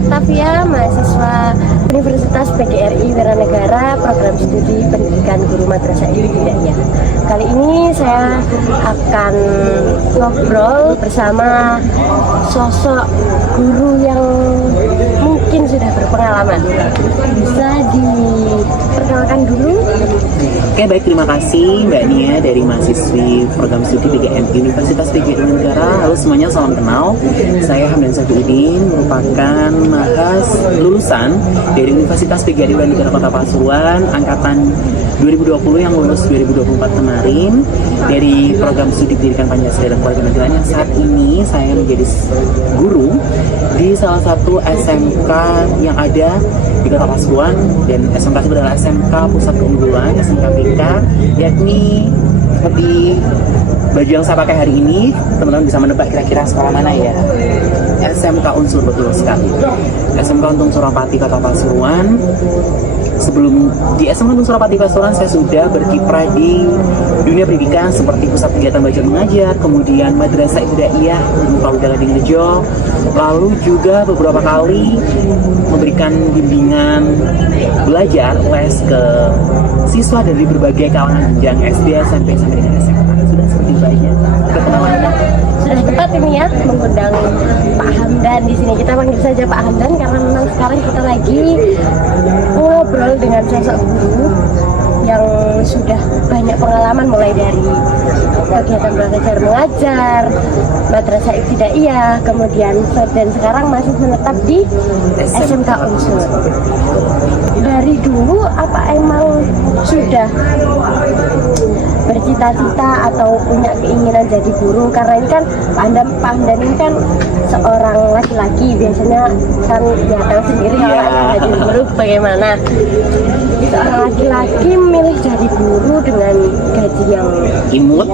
Octavia, mahasiswa Universitas PGRI Wiranegara, program studi pendidikan guru madrasah ibtidaiyah. Kali ini saya akan ngobrol bersama sosok guru yang mungkin sudah berpengalaman. Bisa diperkenalkan dulu? Oke, baik, terima kasih Mbak Nia dari mahasiswi program studi PGRI Universitas PGRI Wiranegara. Halo semuanya, salam kenal. Saya Hamdan Syafiuddin, merupakan mahas lulusan dari Universitas PGRI Wiranegara Kota Pasuruan angkatan 2020 yang lulus 2024 kemarin dari program studi pendidikan Pancasila dan Kewarganegaraan, yang saat ini saya menjadi guru di salah satu SMK yang ada di Kota Pasuruan, dan SMK itu adalah SMK Pusat Keunggulan, SMK BK, yakni seperti baju yang saya pakai hari ini. Teman-teman bisa menebak kira-kira sekolah mana ya? SMK Unsur, betul sekali. SMK Untung Surapati Kota Pasuruan. Sebelum di SMK Untung Surapati Pasuruan, saya sudah berkiprah di dunia pendidikan seperti pusat kegiatan belajar mengajar, kemudian madrasah ibtidaiyah Palu Gading Rejo, lalu juga beberapa kali memberikan bimbingan belajar les ke siswa dari berbagai kalangan jenjang SD, SMP, sampai dengan SMA. Sudah seperti baiknya perkenalannya. Sudah tepat ini ya mengundang Pak Hamdan di sini. Kita panggil saja Pak Hamdan karena memang sekarang kita lagi ngobrol dengan sosok guru yang sudah banyak pengalaman, mulai dari kegiatan belajar mengajar, madrasah ibtidaiyah, kemudian dan sekarang masih menetap di SMK Unsur. Dari dulu apa emang sudah bercita-cita atau punya keinginan jadi guru? Karena ini kan Pak Hamdan ini kan seorang laki-laki, biasanya kan ya tahu sendiri kalau jadi guru bagaimana. Seorang laki-laki memilih jadi guru dengan gaji yang imut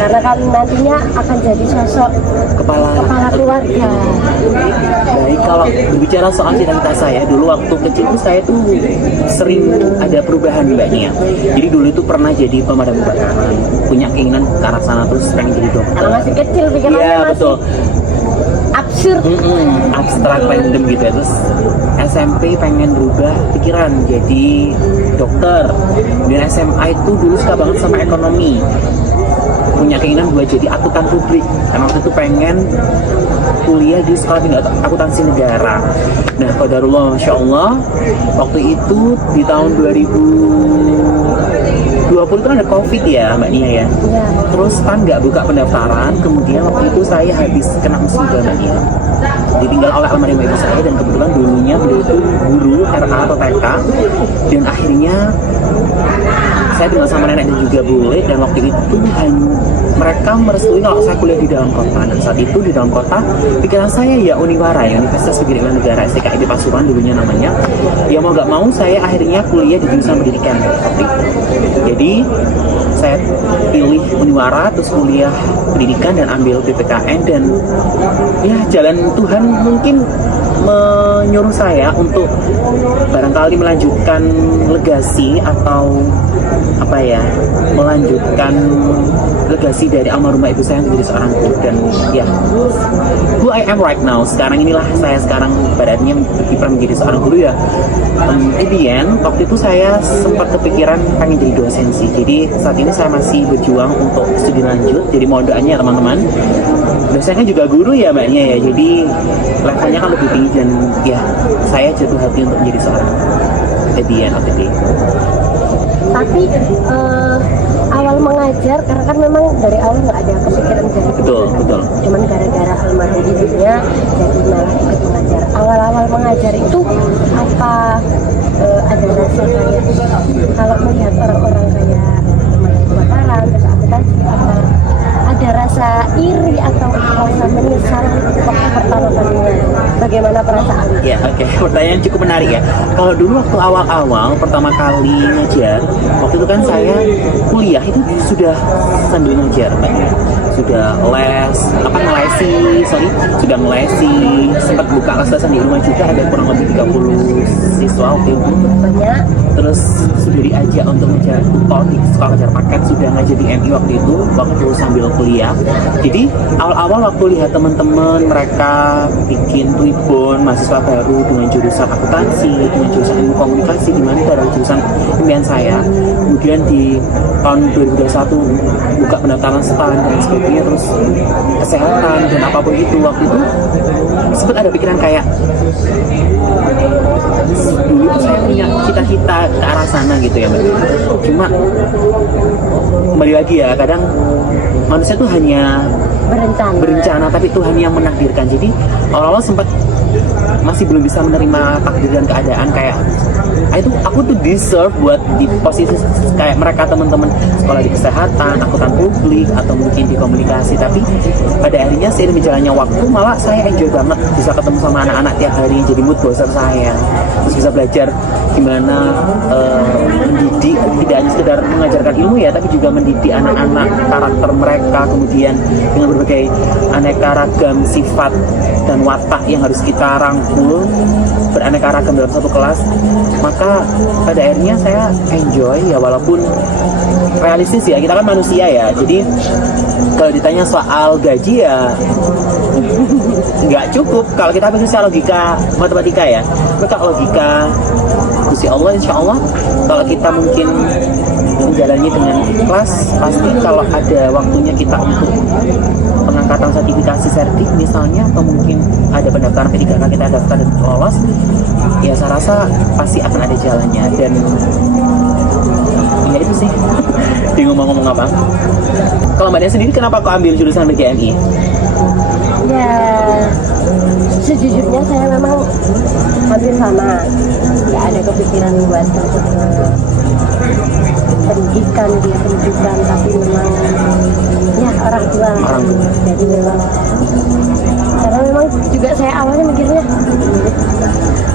karena kan nantinya akan jadi sosok kepala keluarga. Baik, kalau berbicara soal cita-cita saya dulu waktu kecil tuh, saya tuh sering ada perubahan Mbak Nia. Jadi dulu itu pernah jadi pemadam kebakaran, punya keinginan ke arah sana, terus pengen jadi dokter. Kalau masih kecil pikirannya Iya, masih betul. absurd, Abstrak, random gitu ya. Terus SMP pengen berubah pikiran jadi dokter. Dan SMA itu dulu suka banget sama ekonomi, punya keinginan buat jadi akuntan publik, karena waktu itu pengen kuliah di sekolah tinggi akuntansi negara. Nah, qadarullah, Masya Allah, waktu itu di tahun 2020 itu ada COVID ya Mbak Nia ya. Terus kan nggak buka pendaftaran, kemudian waktu itu saya habis kena musibah Mbak Nia, ditinggal oleh almarhum ibu saya, dan kebetulan dulunya beliau itu guru RA atau TK, dan akhirnya saya tinggal sama nenek dan juga bule, dan waktu itu mereka merestui kalau saya kuliah di dalam kota. Dan saat itu di dalam kota pikiran saya ya Uniwara, ya Universitas PGRI Wiranegara STKI di Pasuruan dulunya namanya. Ya mau gak mau saya akhirnya kuliah di jurusan pendidikan seperti itu. Jadi saya pilih Uniwara, terus kuliah pendidikan dan ambil PPKN, dan ya jalan Tuhan mungkin menyuruh saya untuk barangkali melanjutkan legasi atau apa ya, melanjutkan legasi dari almarhumah ibu saya menjadi seorang guru. Dan ya, who I am right now, sekarang inilah saya sekarang badannya berkiprah menjadi seorang guru ya. At the end, waktu itu saya sempat kepikiran pengen jadi dosen sih. Jadi saat ini saya masih berjuang untuk studi lanjut, jadi mohon doanya teman-teman. Dosennya juga guru ya mbaknya ya, jadi levelnya kan lebih tinggi, dan ya saya jatuh hati untuk menjadi seorang at the end of the day. Tapi awal mengajar, karena kan memang dari awal nggak ada kepikiran jadi Betul. cuman gara-gara almarhum ibunya jadi malah ikut mengajar. Awal-awal mengajar itu apa ada rasa kayak kalau melihat orang-orang kayak kebakaran terus akuntansi, apa ada rasa iri atau rasa menyesal waktu pertama kalinya? Bagaimana perasaan? Ya, oke. Pertanyaan cukup menarik ya. Kalau dulu waktu awal-awal pertama kali ngajar, waktu itu kan saya kuliah itu sudah sambil ngajar, Mbak. sudah sudah ngelesi, sempat buka les-lesan di rumah juga, ada kurang lebih 30 siswa waktu itu. Banyak. Terus sudah diajak untuk ngejar kupon di sekolah ngejar paket, sudah ngajar di MI waktu itu, waktu sambil kuliah. Jadi awal-awal waktu lihat teman-teman mereka bikin Twibbon mahasiswa baru dengan jurusan akuntansi, dengan jurusan ilmu komunikasi, di mana itu adalah jurusan impian saya. Kemudian di tahun 2021 buka pendaftaran STAN dan sebagainya, terus kesehatan dan apapun itu, waktu itu sempat ada pikiran kayak dulu tuh saya punya cita-cita ke arah sana gitu ya Mbak. Cuma kembali lagi ya, kadang manusia tuh hanya berencana tapi Tuhan yang menakdirkan. Jadi awal-awal sempat masih belum bisa menerima takdir dan keadaan, kayak aku tuh deserve buat di posisi kayak mereka, teman-teman sekolah di kesehatan, akuntan publik, atau mungkin di komunikasi. Tapi pada akhirnya seiring berjalannya waktu, malah saya enjoy banget bisa ketemu sama anak-anak tiap hari, jadi mood booster saya. Terus bisa belajar gimana mendidik, tidak hanya sekedar mengajarkan ilmu ya, tapi juga mendidik anak-anak, karakter mereka, kemudian dengan berbagai aneka ragam sifat dan watak yang harus kita rangkul beraneka ragam dalam satu kelas. Maka pada akhirnya saya enjoy ya, walaupun realistis ya, kita kan manusia ya. Jadi kalau ditanya soal gaji ya nggak cukup kalau kita pikir secara logika matematika ya. Maka logika Gusti Allah, insya Allah kalau kita mungkin menjalani dengan ikhlas, pasti kalau ada waktunya kita untuk pengangkatan sertifikasi sertif misalnya, atau mungkin ada pendaftaran P3K kita daftar dan lolos, ya saya rasa pasti akan ada jalannya. Dan ya itu sih. Bingung mau ngomong apa. Kalau Mbaknya sendiri kenapa kok ambil jurusan PGMI? Ya, sejujurnya saya memang hampir sama, nggak ada kepikiran buat masuk ke pendidikan, tapi memang ya orang tua. Jadi memang karena memang juga saya awalnya mikirnya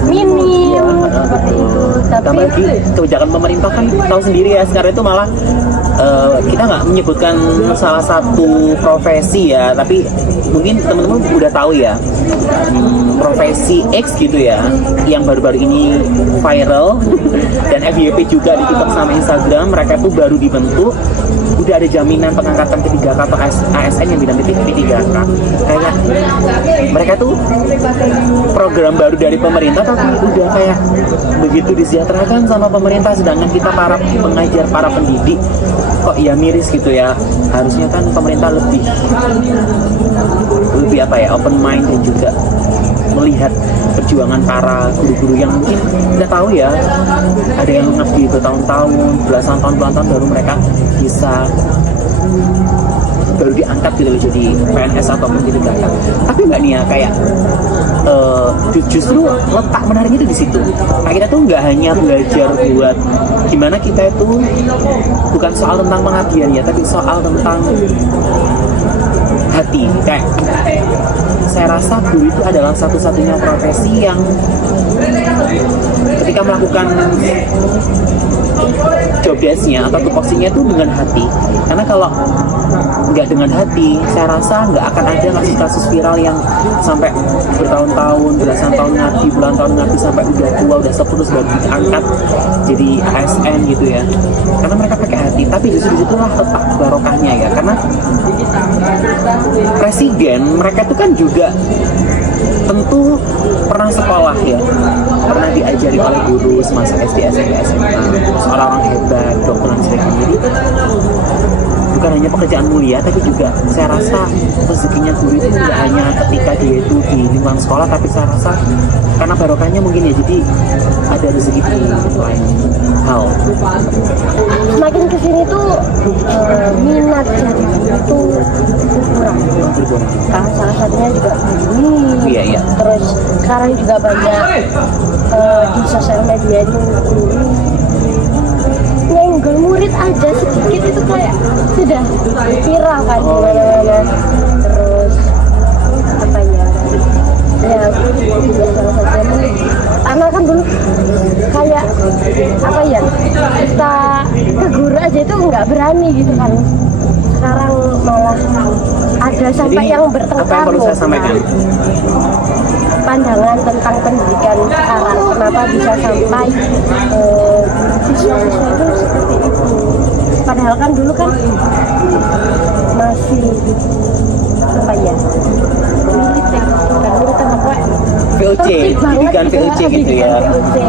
minim seperti itu, tapi apalagi kebijakan pemerintah kan tahu sendiri ya, sekarang itu malah kita nggak menyebutkan salah satu profesi ya, tapi mungkin teman-teman udah tahu ya, profesi X gitu ya, yang baru-baru ini viral dan FYP juga di TikTok sama Instagram, mereka tuh baru dibentuk, udah ada jaminan pengangkatan P3K atau ASN yang bidang P3K. Kayak mereka tuh program baru dari pemerintah, tapi udah kayak begitu disejahterakan sama pemerintah, sedangkan kita para pengajar, para pendidik kok ya miris gitu ya. Harusnya kan pemerintah lebih apa ya, open mind dan juga melihat perjuangan para guru-guru yang mungkin kita tahu ya, ada yang ngabdi bertahun-tahun, belasan tahun, puluhan tahun baru mereka bisa baru diangkat gitu loh jadi PNS ataupun jadi P3K. Tapi Mbak Nia kayak justru letak menariknya itu di situ. Nah, kita tuh nggak hanya belajar buat gimana kita itu bukan soal tentang pengabdian ya, tapi soal tentang hati. Kayak saya rasa guru itu adalah satu-satunya profesi yang ketika melakukan job desk-nya atau tupoksinya itu dengan hati. Karena kalau nggak dengan hati, saya rasa nggak akan ada kasus-kasus viral yang sampai bertahun-tahun, belasan tahun ngaji, bulan tahun ngaji, sampai udah tua, udah sepuh, terus baru diangkat jadi ASN gitu ya. Karena mereka pakai hati. Tapi justru itulah letak barokahnya ya. Karena presiden mereka itu kan juga tentu pernah sekolah ya, pernah diajari oleh guru semasa SD, SMP, SMA, orang-orang hebat, dokter dan sebagainya. Jadi bukan hanya pekerjaan mulia, tapi juga saya rasa rezekinya guru itu tidak hanya ketika dia itu di lingkungan sekolah, tapi saya rasa karena barokahnya mungkin ya, jadi ada rezeki di lain hal. semakin kesini tuh minat jadi itu berkurang. Salah satunya juga ini. Iya. Terus sekarang juga banyak di sosial media ini nyenggol murid aja sedikit itu kayak sudah viral kan di mana-mana. Terus apa ya salah satunya karena kan dulu kayak apa ya, kita ke guru aja itu nggak berani gitu kan. Sekarang malah ada sampai Jadi, yang apa yang bertengkar perlu saya loh. sampaikan? Pandangan tentang pendidikan sekarang, kenapa bisa sampai siswa-siswa itu seperti itu, padahal kan dulu kan masih apa ya, militer, bukan militer apa, VOC, pendidikan VOC gitu ya. Oke.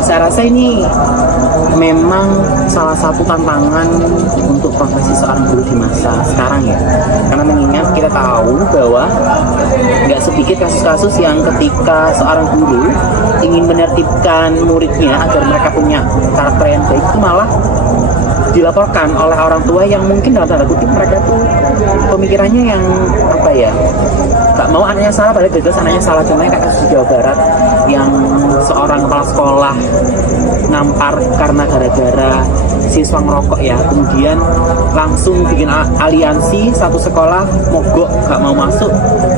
Saya rasa ini memang salah satu tantangan untuk profesi seorang guru di masa sekarang ya. Karena mengingat kita tahu bahwa nggak sedikit kasus-kasus yang ketika seorang guru ingin menertibkan muridnya agar mereka punya karakter yang baik itu malah dilaporkan oleh orang tua yang mungkin dalam tanda kutip mereka tuh pemikirannya yang apa ya, nggak mau anaknya salah, padahal jelas anaknya salah. Contohnya kayak kasus di Jawa Barat yang seorang kepala sekolah nampar karena gara-gara siswa ngerokok ya, kemudian langsung bikin aliansi satu sekolah mogok nggak mau masuk,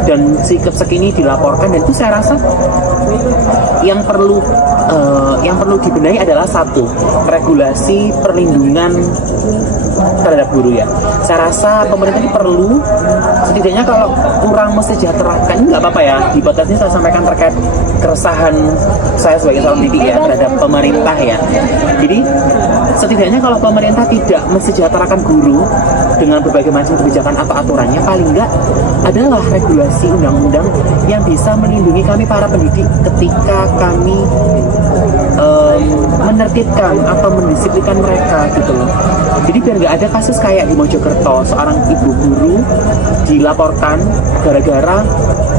dan sikap sekini dilaporkan. Dan itu saya rasa yang perlu dibenahi adalah satu, regulasi perlindungan terhadap guru ya. Saya rasa pemerintah ini perlu setidaknya kalau kurang mesejahterakan, ini nggak apa-apa ya, di podcast ini saya sampaikan terkait keresahan saya sebagai seorang pendidik ya terhadap pemerintah ya. Jadi setidaknya kalau pemerintah tidak mesejahterakan guru dengan berbagai macam kebijakan atau aturannya, paling enggak adalah regulasi undang-undang yang bisa melindungi kami para pendidik ketika kami menertibkan atau mendisiplinkan mereka gitu loh. Jadi biar nggak ada kasus kayak di Mojokerto, seorang ibu guru dilaporkan gara-gara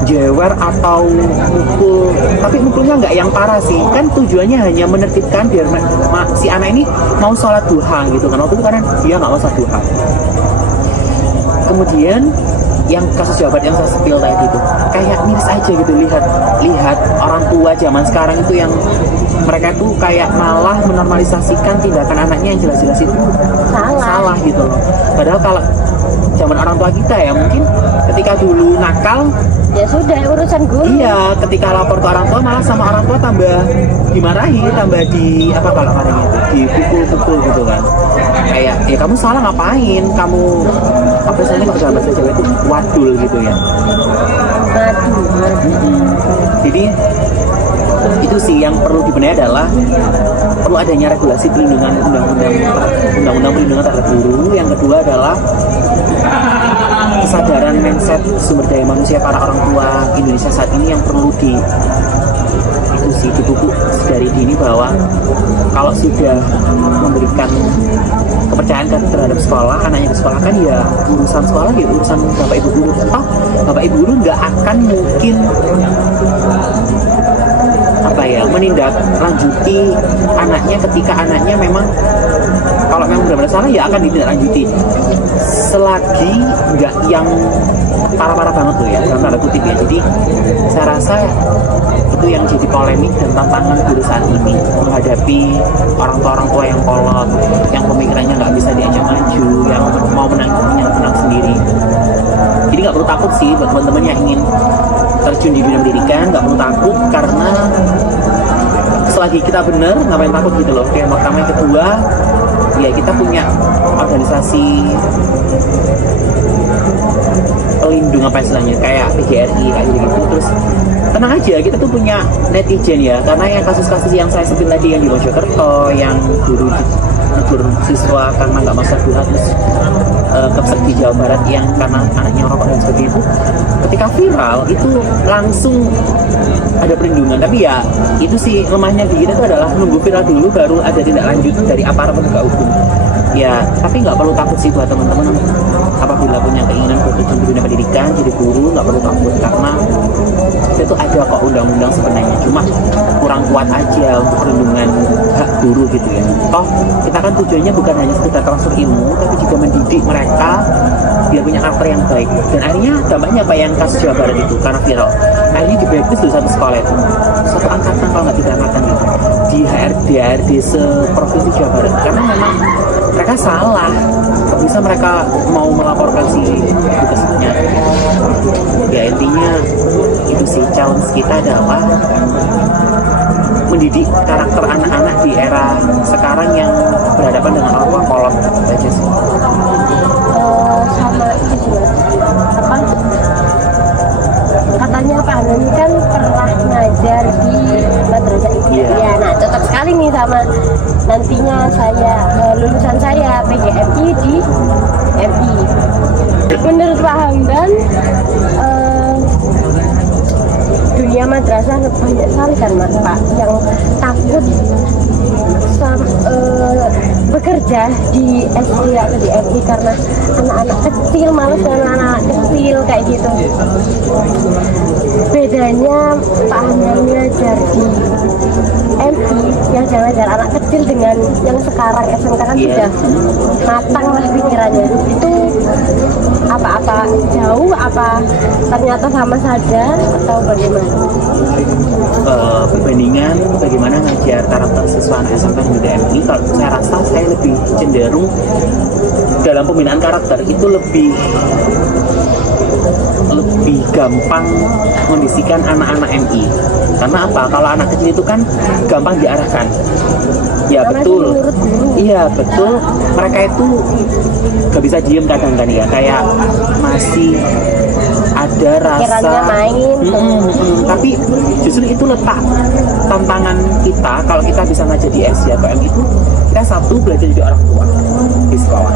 jewer atau mukul, tapi mukulnya nggak yang parah sih, kan tujuannya hanya menertibkan biar si anak ini mau sholat duha gitu kan. Waktu itu karena dia nggak mau sholat duha. Kemudian yang kasus Jawa Barat yang saya spill tadi itu kayak miris aja gitu, lihat orang tua zaman sekarang itu yang mereka tuh kayak malah menormalisasikan tindakan anaknya yang jelas-jelas itu salah gitu loh. Padahal kalau zaman orang tua kita ya mungkin ketika dulu nakal ya sudah urusan guru. Iya, ketika lapor ke orang tua malah sama orang tua tambah dimarahi, tambah di apa kalau marahnya itu dipukul-pukul gitu kan. Kayak ya kamu salah ngapain? Kamu apa istilahnya kalau dalam bahasa Jawa itu wadul gitu ya. Jadi itu sih yang perlu dibenahi adalah perlu adanya regulasi perlindungan undang-undang perlindungan terhadap guru. Yang kedua adalah kesadaran mindset sumber daya manusia para orang tua Indonesia saat ini yang perlu dipupuk dari dini, bahwa kalau sudah memberikan kepercayaan terhadap sekolah, anaknya ke sekolah kan ya urusan sekolah ya urusan bapak ibu guru. Bapak ibu guru nggak akan mungkin menindaklanjuti anaknya ketika anaknya memang kalau memang benar-benar salah ya akan ditindaklanjuti selagi nggak yang parah-parah banget tuh ya dalam tanda kutip ya. Jadi saya rasa itu yang jadi polemik dan tantangan guru saat ini menghadapi orang tua yang kolot, yang pemikirannya nggak bisa diajak maju, yang mau menang sendiri. Jadi nggak perlu takut sih buat teman-teman yang ingin terjun di dunia pendidikan, nggak perlu takut karena selagi kita benar ngapain takut gitu loh. Yang pertama, yang kedua ya kita punya organisasi pelindung apa istilahnya kayak PGRI kayak gitu. Terus tenang aja, kita tuh punya netizen ya, karena yang kasus-kasus yang saya sebut tadi yang di Mojokerto, yang guru negur siswa karena nggak masak duha, terus kepsek di Jawa Barat yang karena anaknya rokok dan sebagainya, itu ketika viral itu langsung ada perlindungan. Tapi ya itu sih lemahnya di kita itu adalah nunggu viral dulu baru ada tindak lanjut dari aparat penegak hukum ya. Tapi nggak perlu takut sih buat teman-teman apabila punya keinginan untuk terjun di dunia pendidikan jadi guru, nggak perlu takut karena itu ada kok undang-undang sebenarnya, cuma kurang kuat aja untuk perlindungan hak guru gitu ya. Toh kita kan tujuannya bukan hanya sekedar transfer ilmu, tapi juga mendidik mereka biar punya karakter yang baik. Dan akhirnya dampaknya apa yang kasus Jawa Barat itu karena viral, akhirnya di blacklist tuh satu sekolah itu, satu angkatan kalau nggak tidak angkatan gitu, di HRD seprovinsi Jawa Barat, karena memang mereka salah. Kok bisa mereka mau melaporkan si tugasnya? Ya intinya itu sih, challenge kita adalah mendidik karakter anak-anak di era sekarang yang berhadapan dengan orang tua kolot aja sih. nantinya saya lulusan saya PGMI di MI. Menurut Pak Hamdan, dunia madrasah banyak sekali kan Mas Pak yang takut bekerja di SD atau di MI karena anak-anak kecil, malas dengan anak-anak kecil kayak gitu. Bedanya Pak Hamdan ngajar di MI yang ngajar anak kecil dengan yang sekarang SMK kan sudah matang lah pikirannya. Itu apa-apa jauh, apa ternyata sama saja atau bagaimana? Perbandingan bagaimana ngajar karakter siswa anak SMK dan MI, kalau saya rasa saya lebih cenderung dalam pembinaan karakter itu lebih gampang mengondisikan anak-anak MI. Karena apa? Kalau anak kecil itu kan gampang diarahkan. Ya betul. Iya betul. Mereka itu gak bisa diem kadang kan ya. Kayak masih ada rasa main. Tapi justru itu letak tantangan kita kalau kita bisa ngajar di SD atau MI itu, kita satu belajar jadi orang tua di sekolah.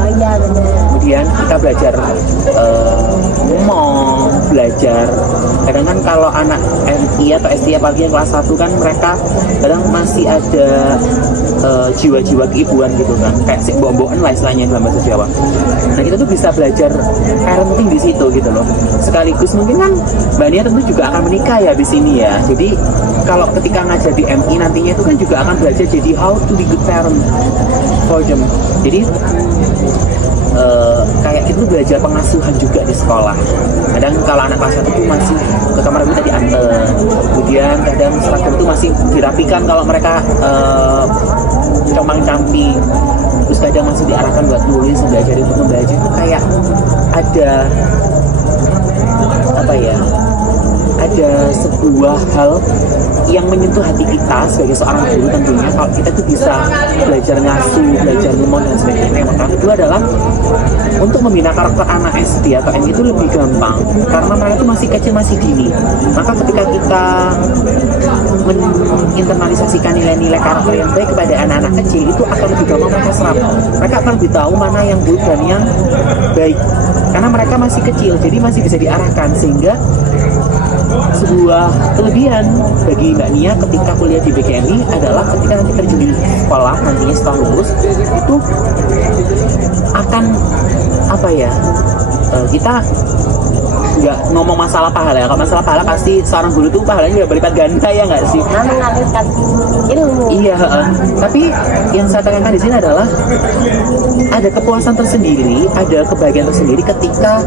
Kemudian kita belajar ngomong, belajar. Kadang kan kalau anak MI atau SD apalagi yang kelas 1 kan mereka kadang masih ada jiwa-jiwa keibuan gitu kan, kayak si mbok-mbokan lah istilahnya dalam bahasa Jawa. Nah kita tuh bisa belajar parenting di situ gitu loh. Sekaligus mungkin kan Mbak Nia tentu juga akan menikah ya di sini ya. Jadi kalau ketika ngajar di MI nantinya itu kan juga akan belajar jadi how to be good parent for them. Jadi kayak itu belajar pengasuhan juga di sekolah. Kadang kalau anak kelas 1 itu masih ke kamar minta diantar, kemudian kadang seragam itu masih dirapikan kalau mereka compang-camping, terus kadang masih diarahkan buat nulis, belajar untuk membaca. Itu kayak ada apa ya, ada sebuah hal yang menyentuh hati kita sebagai seorang guru tentunya kalau kita tuh bisa belajar ngasuh, belajar ngomong dan sebagainya. Yang pertama itu adalah untuk membina karakter anak SD atau MI itu lebih gampang karena mereka itu masih kecil, masih dini. Maka ketika kita menginternalisasikan nilai-nilai karakter yang baik kepada anak-anak kecil, itu akan lebih gampang mereka serap. Mereka akan lebih tahu mana yang buruk dan yang baik karena mereka masih kecil, jadi masih bisa diarahkan. Sehingga sebuah kelebihan bagi Mbak Nia ketika kuliah di PGMI adalah ketika nanti terjun di sekolah nantinya setelah lulus itu akan apa ya, kita nggak ngomong masalah pahala ya. Kalau masalah pahala pasti seorang guru tuh pahalanya udah berlipat ganda ya nggak sih? Mengalirkan ilmu. Iya, tapi yang saya tekankan di sini adalah ada kepuasan tersendiri, ada kebahagiaan tersendiri ketika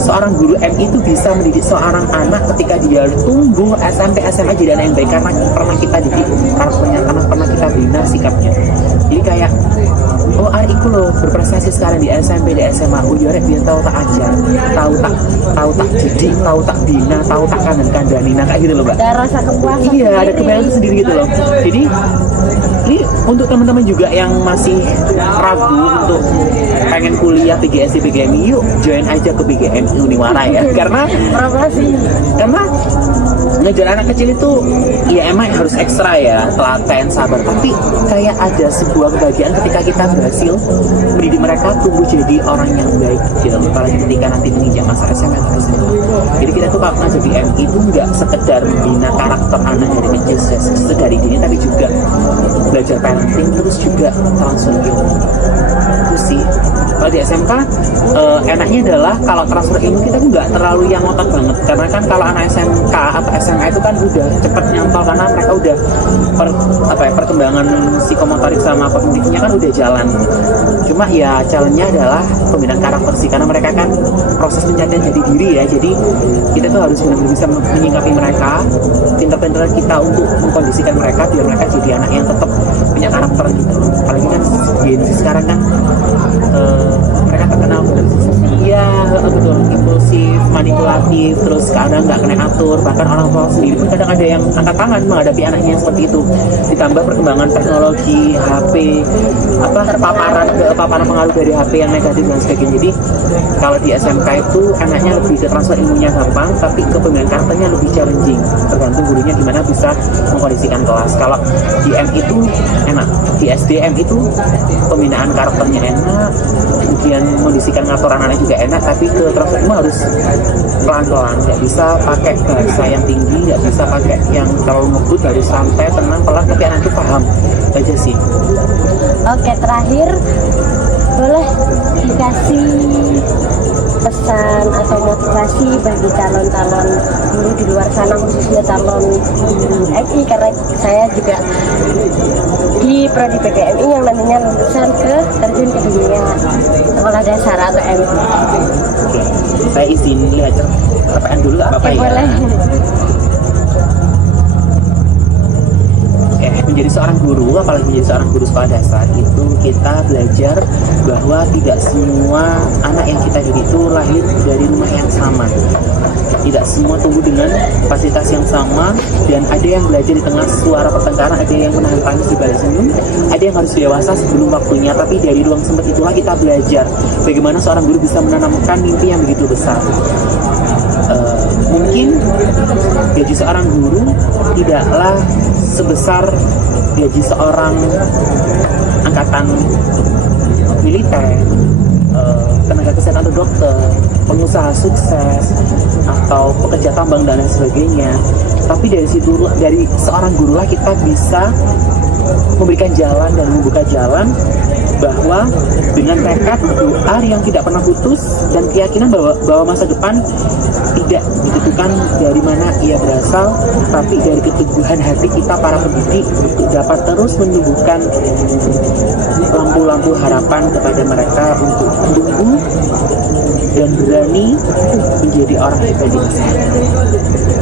seorang guru MI itu bisa mendidik seorang anak ketika dia tumbuh SMP SMA jadi anak yang baik karena pernah kita didik karakternya, karena pernah kita bina sikapnya. Jadi kayak oh hari itu loh berprestasi sekarang di SMP di SMA, oh ya dia tahu tak ajar, tahu tak didik, tahu tak bina, tahu tak kandani, nah kayak gitu loh Mbak. Ada rasa kepuasan. Iya, ada kebahagiaan sendiri gitu loh. Jadi ini untuk teman-teman juga yang masih ragu untuk pengen kuliah PGSD PGMI, yuk join aja ke PGMI Uniwara ya. Karena ngajar anak kecil itu ya emang harus ekstra ya, telaten, sabar, tapi kayak ada sebuah kebahagiaan ketika kita berhasil mendidik mereka tumbuh jadi orang yang baik gitu. Apalagi ketika nanti menginjak masa SMA. Jadi kita tuh kalau ngajar di MI itu nggak sekedar membina karakter anak dari kecil dari dini, tapi juga belajar parenting, terus juga transfer ilmu. Itu sih. Kalau di SMK enaknya adalah kalau transfer ilmu kita tuh nggak terlalu yang ngotot banget, karena kan kalau anak SMK atau SMA itu kan udah cepet nyantol karena mereka udah perkembangan psikomotorik sama kognitifnya kan udah jalan. Cuma ya challenge-nya adalah pembinaan karakter sih, karena mereka kan proses pencarian jati diri ya, jadi kita tuh harus benar-benar bisa menyingkapi mereka, pintar-pintar kita untuk mengkondisikan mereka biar mereka jadi anak yang tetap punya karakter gitu. Apalagi kan Gen Z sekarang kan mereka terkenal Ya betul, impulsif, manipulatif, terus kadang nggak kena atur, bahkan orang tua sendiri pun kadang ada yang angkat tangan menghadapi anaknya seperti itu. Ditambah perkembangan teknologi, HP, paparan pengaruh dari HP yang negatif dan sebagainya. Jadi kalau di SMK itu anaknya lebih ke transfer ilmunya gampang, tapi kepemimpinan karakternya lebih challenging. Tergantung gurunya gimana bisa mengkondisikan kelas. Kalau di M itu enak, di SDM itu pembinaan karakternya enak, kemudian mengkondisikan ngatur anaknya juga enak, tapi ke transfer ilmu harus pelan-pelan, nggak bisa pakai bahasa yang tinggi, nggak bisa pakai yang terlalu ngebut, harus santai, tenang, pelan, tapi anak itu paham aja sih. Oke, terakhir boleh dikasih pesan atau motivasi bagi calon-calon guru di luar sana, khususnya calon PGMI, karena saya juga di prodi PGMI yang nantinya lulusan ke terjun ke dunia sekolah dasar atau MI. Oke, saya izin lihat pertanyaan dulu nggak apa-apa ya? Boleh. Menjadi seorang guru, apalagi menjadi seorang guru sekolah dasar, itu kita belajar bahwa tidak semua anak yang kita didik itu lahir dari rumah yang sama. Tidak semua tumbuh dengan fasilitas yang sama, dan ada yang belajar di tengah suara pertengkaran, ada yang menahan tangis di balik senyum, ada yang harus dewasa sebelum waktunya. Tapi dari ruang sempit itulah kita belajar bagaimana seorang guru bisa menanamkan mimpi yang begitu besar. Mungkin gaji seorang guru tidaklah sebesar gaji seorang angkatan militer, tenaga kesehatan atau dokter, pengusaha sukses, atau pekerja tambang dan lain sebagainya. Tapi dari seorang guru lah kita bisa memberikan jalan dan membuka jalan, bahwa dengan tekad doa yang tidak pernah putus dan keyakinan bahwa masa depan tidak ditentukan dari mana ia berasal, tapi dari keteguhan hati kita para pendidik untuk dapat terus menumbuhkan lampu-lampu harapan kepada mereka untuk tumbuh dan berani menjadi orang hebat di masa depan.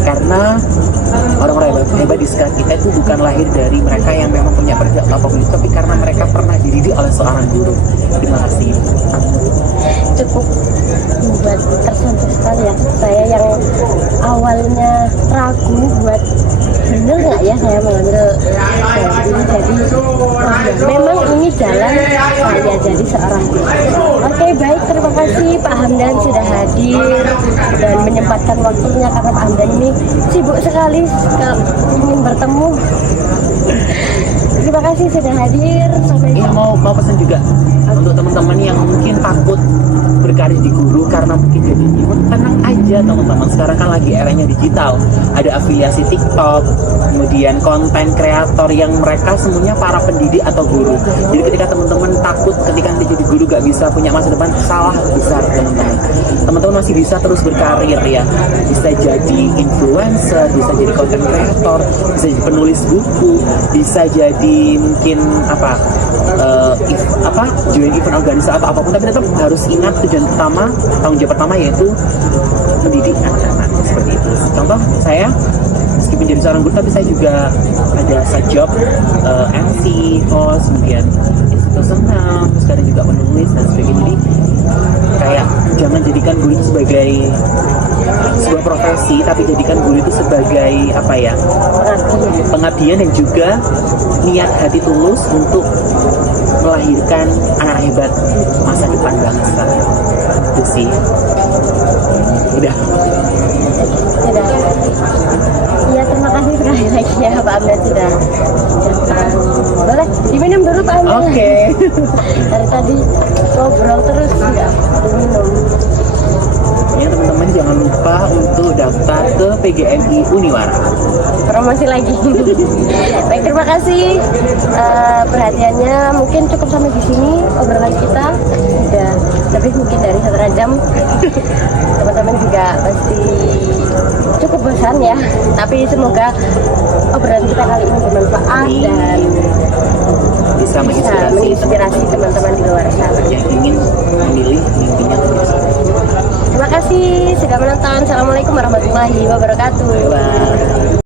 Karena orang-orang hebat di sekitar kita itu bukan lahir dari mereka yang memang punya kerja atau apapun itu, tapi karena mereka pernah dididik oleh seorang guru. Terima kasih. Cukup membuat tersentuh sekali ya. Saya yang awalnya ragu buat bener nggak ya saya mengambil jalan ini, jadi memang ini jalan saya jadi seorang guru. Oke, baik, terima kasih Pak Hamdan sudah hadir dan menyempatkan waktunya, karena Pak Hamdan ini sibuk sekali ingin bertemu. Terima kasih sudah hadir. Sampai Ini mau pesan juga untuk teman-teman yang mungkin takut berkarir di guru karena mungkin jadi ibu, tenang aja teman-teman. Sekarang kan lagi eranya digital, ada afiliasi TikTok, kemudian konten kreator yang mereka semuanya para pendidik atau guru. Jadi ketika teman-teman takut ketika nanti jadi guru gak bisa punya masa depan, salah besar teman-teman. Teman-teman masih bisa terus berkarir ya, bisa jadi influencer, bisa jadi konten kreator, bisa jadi penulis buku, bisa jadi mungkin join event organisasi atau apapun, tapi tetap harus ingat tujuan pertama, tanggung jawab pertama, yaitu mendidik anak-anak seperti itu. Contoh saya meskipun jadi seorang guru, tapi saya juga ada side job MC, host, kemudian institusional, terus kadang juga penulis dan sebagainya. Jadi kayak jangan jadikan guru itu sebagai sebuah profesi, tapi jadikan guru itu sebagai pengabdian dan juga niat hati tulus untuk melahirkan anak hebat masa depan bangsa. Itu sih. Udah. Ya, terima kasih sekali lagi ya Pak Hamdan sudah datang. Boleh diminum dulu Pak Hamdan. Oke. Dari tadi ngobrol terus nggak minum. Ya teman-teman, jangan lupa untuk daftar ke PGMI Uniwara. Promosi lagi. Baik, terima kasih perhatiannya. Mungkin cukup sampai di sini obrolan kita, sudah lebih mungkin dari 1 jam. Teman-teman juga pasti cukup bosan ya, tapi semoga obrolan kita kali ini bermanfaat dan bisa menginspirasi teman-teman di luar sana yang ingin memilih mimpinya. Terima kasih sudah menonton. Assalamualaikum warahmatullahi wabarakatuh. Bye.